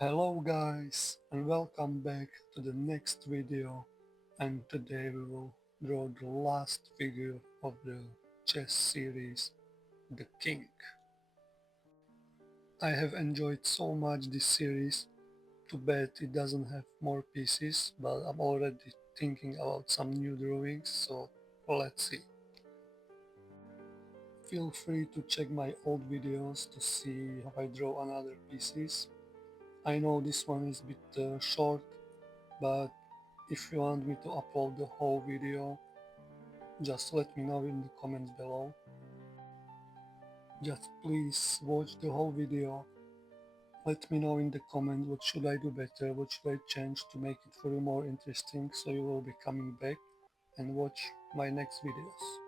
Hello guys and welcome back to the next video, and today we will draw the last figure of the chess series, the king. I have enjoyed so much this series. Too bad it doesn't have more pieces, but I'm already thinking about some new drawings, so let's see. Feel free to check my old videos to see how I draw another pieces. I know this one is a bit short, but if you want me to upload the whole video, just let me know in the comments below. Just please watch the whole video. Let me know in the comments what should I do better, what should I change to make it for you more interesting, so you will be coming back and watch my next videos.